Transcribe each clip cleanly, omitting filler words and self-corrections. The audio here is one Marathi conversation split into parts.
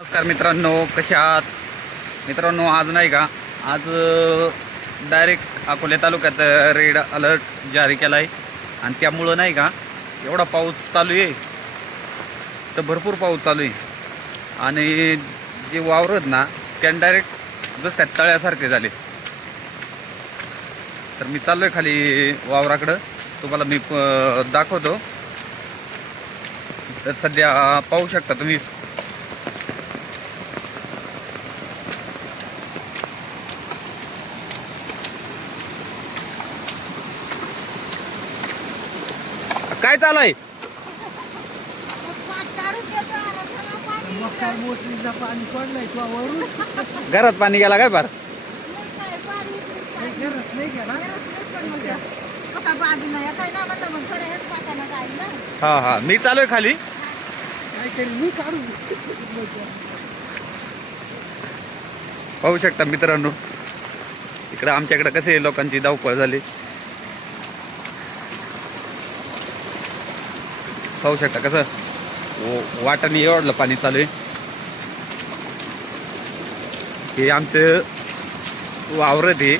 नमस्कार मित्रांनो, कसे आहात मित्रांनो? आज नाही का, आज डायरेक्ट अकोले तालुक्यात रेड अलर्ट जारी केला आहे आणि त्यामुळं नाही का एवढा पाऊस चालू आहे, तर भरपूर पाऊस चालू आहे आणि जे वावरत ना त्या डायरेक्ट जसं काय तळ्यासारखे झाले. तर मी चाललो आहे खाली वावराकडं, तुम्हाला मी दाखवतो. तर सध्या पाहू शकता तुम्ही, काय चालय? घरात पाणी गेला काय? फार हा हा, मी चालू आहे खाली. पाहू शकता मित्रांनो, इकडं आमच्याकडे कसे लोकांची धावपळ झाली. पाहू शकता कसं वाटाने एवढलं पाणी चालू आहे. हे आमचं वावरत आहे.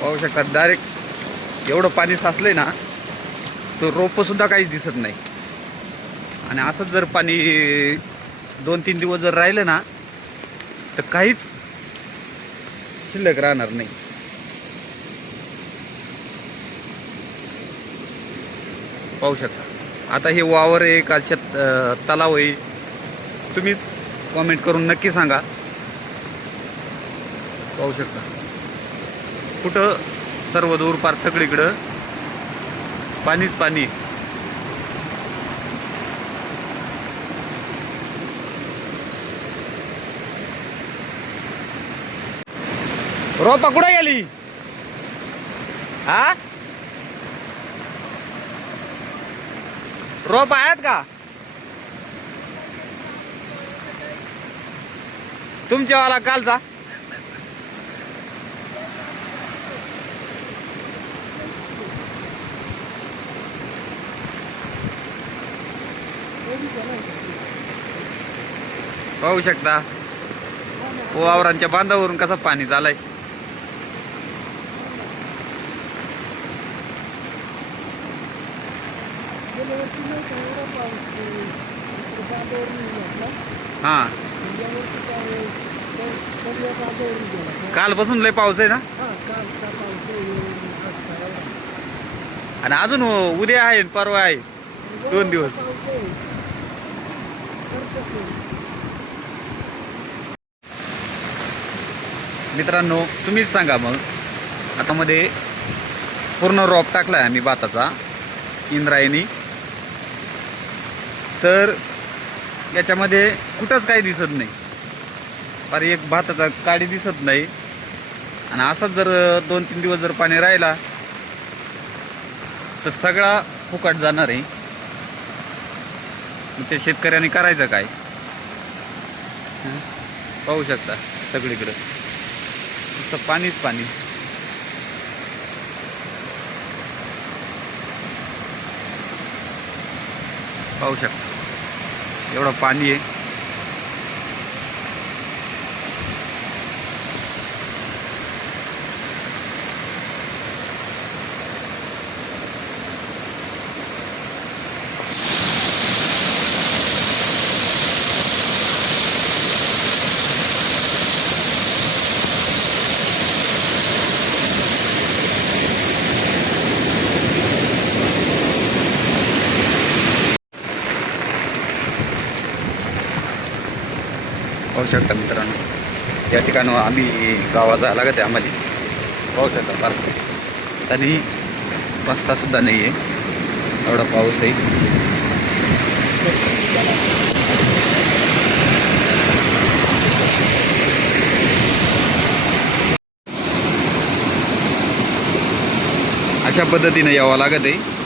पाहू शकता डायरेक्ट एवढं पाणी साचलंय ना, तो रोप सुद्धा काहीच दिसत नाही. आणि असंच जर पाणी 2-3 दिवस जर राहिलं ना, तर काहीच शिल्लक राहणार नाही. पाहू शकता. आता हे वावर आहे का तलाव आहे, तुम्ही कॉमेंट करून नक्की सांगा. पाहू शकता कुठं सर्व दूरपार सगळीकडं पाणीच पाणी. रोपा कुठे गेली? हा, रोप आहेत का तुमच्यावाला कालचा? पाहू शकता वावरांच्या बांधावरून कसं पाणी झालंय. हा, कालपासून लय पाऊस आहे ना, आणि अजून उद्या आहे परवा आहे 2 दिवस. मित्रांनो तुम्हीच सांगा मग. आता मध्ये पूर्ण रॉप टाकलाय आम्ही भाताचा इंद्रायणी, तर याच्यामध्ये कुठंच काही दिसत नाही. पर एक भाताचा काडी दिसत नाही. आणि असंच जर 2-3 दिवस जर पाणी राहिला तर सगळा फुकट जाणार आहे. ते शेतकऱ्यांनी करायचं काय? पाहू शकता सगळीकडं नुसतं पाणीच पाणी. पाहू शकता एवढं पाणी आहे. पाहू शकता मित्रांनो, या ठिकाणी आम्ही गावात जायला लागत आहे आम्हाला. पाहू शकता फार आणि रस्ता सुद्धा नाही आहे, एवढा पाऊस आहे. अशा पद्धतीने यावं लागत आहे.